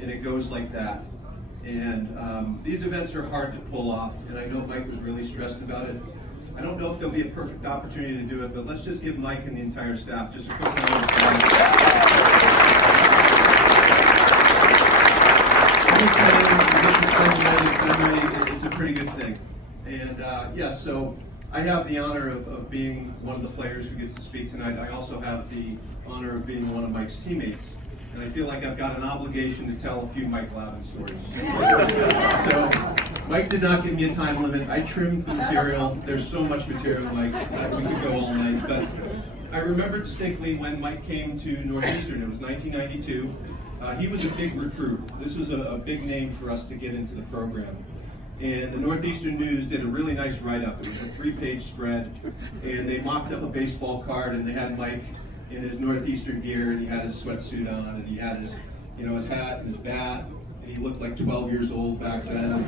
and it goes like that. And these events are hard to pull off, and I know Mike was really stressed about it. I don't know if there'll be a perfect opportunity to do it, but let's just give Mike and the entire staff just a quick round of applause. It's a pretty good thing. And yes, so I have the honor of being one of the players who gets to speak tonight. I also have the honor of being one of Mike's teammates. And I feel like I've got an obligation to tell a few Mike Lavin stories. So, Mike did not give me a time limit. I trimmed the material. There's so much material, Mike, that we could go all night. But I remember distinctly when Mike came to Northeastern. It was 1992. He was a big recruit. This was a big name for us to get into the program. And the Northeastern News did a really nice write-up. It was a 3-page spread. And they mocked up a baseball card, and they had Mike in his Northeastern gear, and he had his sweatsuit on, and he had his, his hat and his bat, and he looked like 12 years old back then.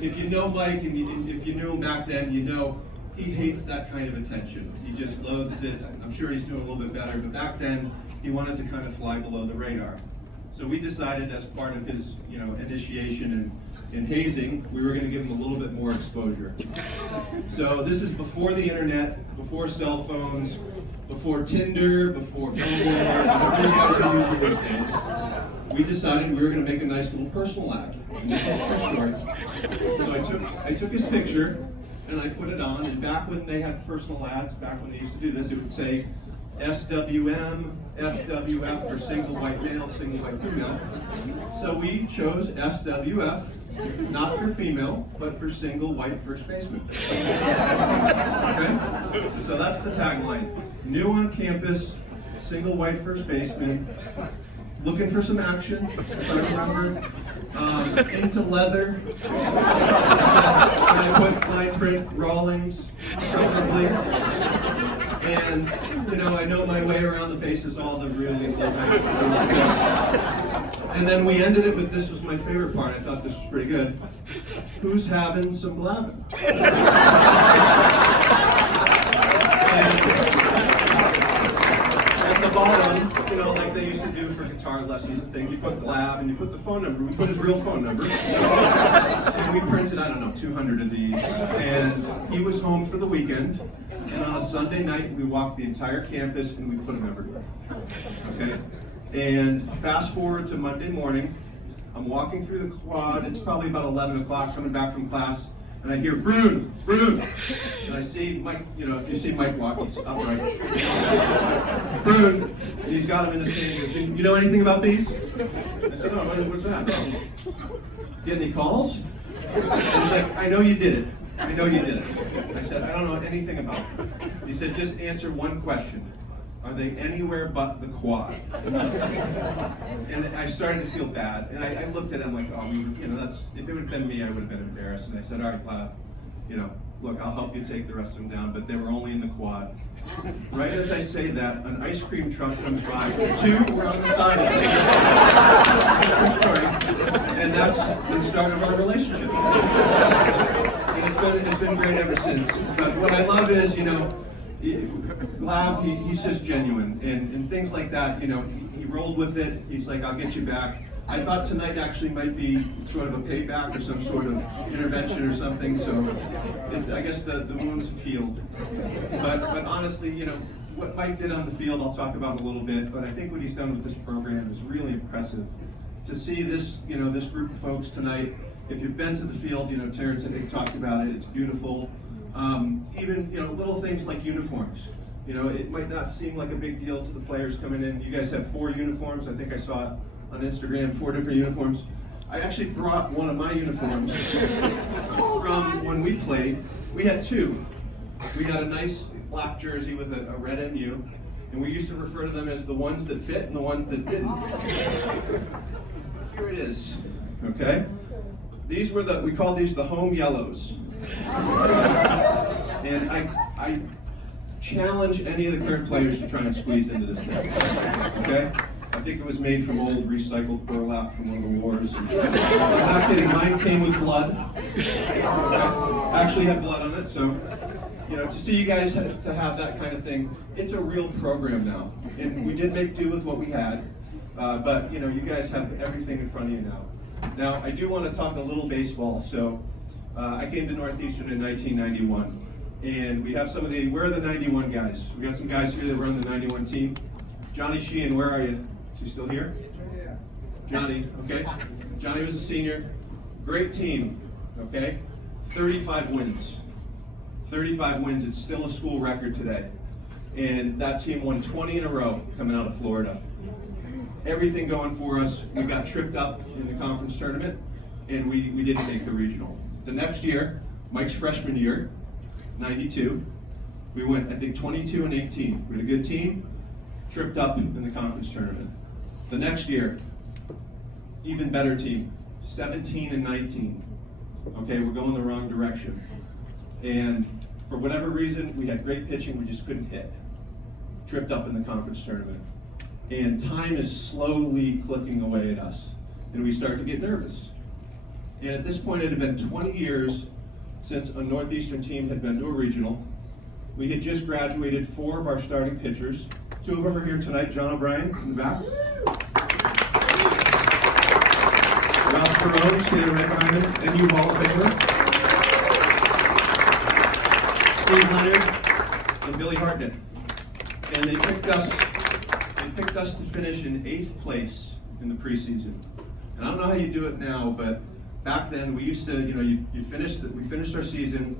If you know Mike, and if you knew him back then, you know he hates that kind of attention. He just loathes it. I'm sure he's doing a little bit better, but back then, he wanted to kind of fly below the radar. So we decided, as part of his, initiation in hazing, we were going to give him a little bit more exposure. So this is before the internet, before cell phones, before Tinder, before Bumble, everything else you use these days. We decided we were going to make a nice little personal ad. And this is true story. So I took his picture and I put it on. And back when they had personal ads, back when they used to do this, it would say SWM, SWF for single white male, single white female. So we chose SWF, not for female, but for single white first baseman. Okay? So that's the tagline. New on campus, single white first baseman, looking for some action, if I remember. Into leather. I put fine print Rawlings, preferably. And, I know my way around the bases, all the really low. And then we ended it with, this was my favorite part, I thought this was pretty good. Who's having some Glavin? At the bottom, like they used to do for guitar lessons and things, you put Glav and you put the phone number. We put his real phone number. And we printed, 200 of these. And he was home for the weekend. And on a Sunday night, we walked the entire campus and we put them everywhere. Okay? And fast forward to Monday morning, I'm walking through the quad. It's probably about 11 o'clock, coming back from class. And I hear, Brun. And I see Mike, if you see Mike walk, he's upright. Brun, he's got him in his hand. You know anything about these? I said, no, what's that? Get any calls? He's like, I know you did it. I said, I don't know anything about it. He said, just answer one question. Are they anywhere but the quad? And I started to feel bad. And I looked at him like, that's, if it would have been me, I would have been embarrassed. And I said, all right, Clav, look, I'll help you take the rest of them down, but they were only in the quad. Right as I say that, an ice cream truck comes by. 2 were on the side of it. And that's the start of our relationship. And it's been great ever since. But what I love is, Glav, he's just genuine, and things like that, he rolled with it. He's like, I'll get you back. I thought tonight actually might be sort of a payback or some sort of intervention or something, so I guess the wounds have healed. But honestly, what Mike did on the field, I'll talk about in a little bit, but I think what he's done with this program is really impressive. To see this, this group of folks tonight, if you've been to the field, Terrence and Nick talked about it, it's beautiful. Even, little things like uniforms. It might not seem like a big deal to the players coming in. You guys have 4 uniforms. I think I saw it on Instagram, 4 different uniforms. I actually brought one of my uniforms from when we played. We had 2. We had a nice black jersey with a red MU, and we used to refer to them as the ones that fit and the ones that didn't. Here it is, okay? We call these the home yellows. And I challenge any of the current players to try and squeeze into this thing, okay? I think it was made from old recycled burlap from one of the wars. I'm not kidding, mine came with blood. Actually had blood on it, so to see you guys to have that kind of thing, it's a real program now. And we did make do with what we had. But you guys have everything in front of you now. Now, I do want to talk a little baseball. So, I came to Northeastern in 1991, and we have some of where are the 91 guys? We got some guys here that were on the 91 team. Johnny Sheehan, where are you? Is he still here? Yeah. Johnny, okay. Johnny was a senior. Great team, okay? 35 wins. 35 wins, it's still a school record today. And that team won 20 in a row coming out of Florida. Everything going for us. We got tripped up in the conference tournament, and we didn't make the regional. The next year, Mike's freshman year, 92, we went, I think, 22 and 18. We had a good team, tripped up in the conference tournament. The next year, even better team, 17 and 19. Okay, we're going the wrong direction. And for whatever reason, we had great pitching, we just couldn't hit. Tripped up in the conference tournament. And time is slowly clicking away at us. And we start to get nervous. And at this point, it had been 20 years since a Northeastern team had been to a regional. We had just graduated 4 of our starting pitchers. 2 of them are here tonight, John O'Brien in the back. Ralph Perot, standing right behind him, and you, Hall of Famer. Steve Hunter and Billy Hartnett. And they picked us to finish in 8th place in the preseason. And I don't know how you do it now, but back then we used to, we finished our season,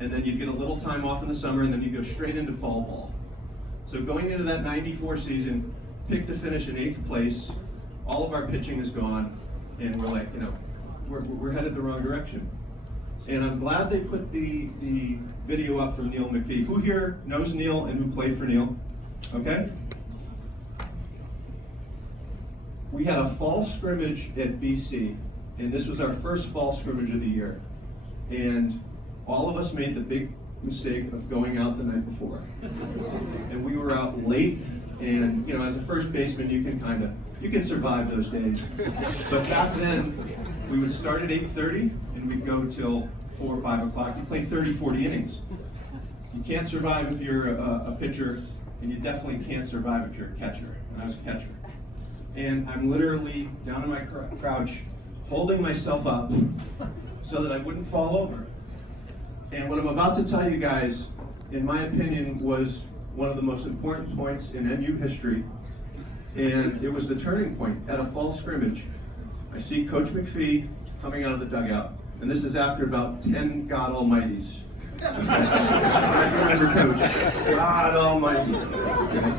and then you'd get a little time off in the summer, and then you go straight into fall ball. So going into that 94 season, picked to finish in 8th place, all of our pitching is gone, and we're like, we're headed the wrong direction. And I'm glad they put the video up from Neil McPhee. Who here knows Neil and who played for Neil? Okay? We had a fall scrimmage at BC, and this was our first fall scrimmage of the year. And all of us made the big mistake of going out the night before. And we were out late, and as a first baseman, you can survive those days. But back then, we would start at 8:30, and we'd go till 4 or 5 o'clock. You play 30, 40 innings. You can't survive if you're a pitcher, and you definitely can't survive if you're a catcher. And I was a catcher. And I'm literally down in my crouch, holding myself up so that I wouldn't fall over. And what I'm about to tell you guys, in my opinion, was one of the most important points in NU history. And it was the turning point at a fall scrimmage. I see Coach McPhee coming out of the dugout. And this is after about 10 God Almighties. I remember Coach. God Almighty. Okay.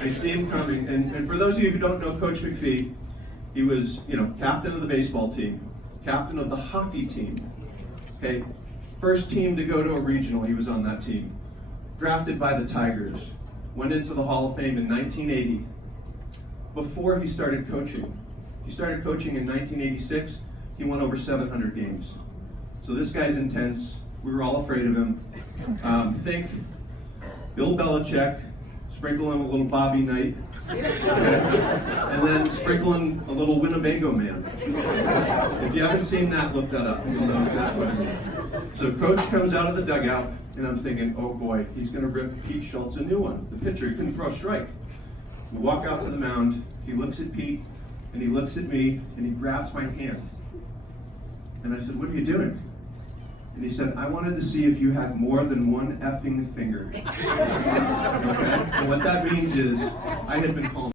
I see him coming. And for those of you who don't know Coach McPhee, he was, captain of the baseball team, captain of the hockey team. Okay. First team to go to a regional, he was on that team. Drafted by the Tigers. Went into the Hall of Fame in 1980. Before he started coaching. He started coaching in 1986. He won over 700 games. So this guy's intense. We were all afraid of him. Think Bill Belichick, sprinkle in a little Bobby Knight, and then sprinkle in a little Winnebago Man. If you haven't seen that, look that up. You'll know exactly what I mean. So Coach comes out of the dugout, and I'm thinking, oh boy, he's going to rip Pete Schultz a new one. The pitcher, he couldn't throw a strike. We walk out to the mound. He looks at Pete, and he looks at me, and he grabs my hand. And I said, what are you doing? And he said, I wanted to see if you had more than one effing finger. Okay? And what that means is, I had been calling